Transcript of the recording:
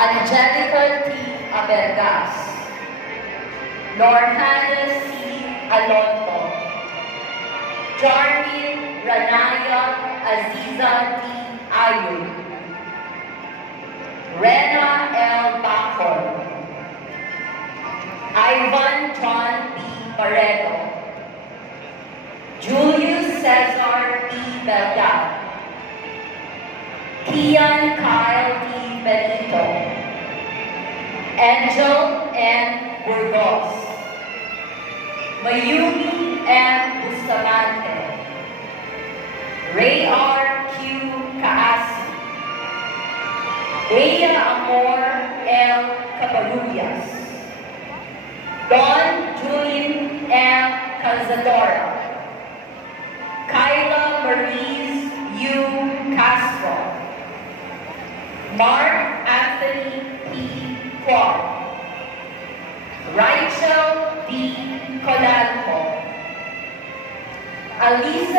Angelica T. Abergas, Norhana C. Alonto, Jarmin Ranaya Aziza T. Ayun, Rena L. Bacor, Ivan John P. Pareto, Julius Cesar P. Belgado, Kian Kyle T. Benito, Angel N. Burgos, Mayumi M. Bustamante, Ray R. Q. Kaasi, Bea Amor L. Cabarullas, Don Julian M. Calzadora, Kyla Marie U. Castro, Mark Anthony P. Clark, Rachel D. Colalco, Alisa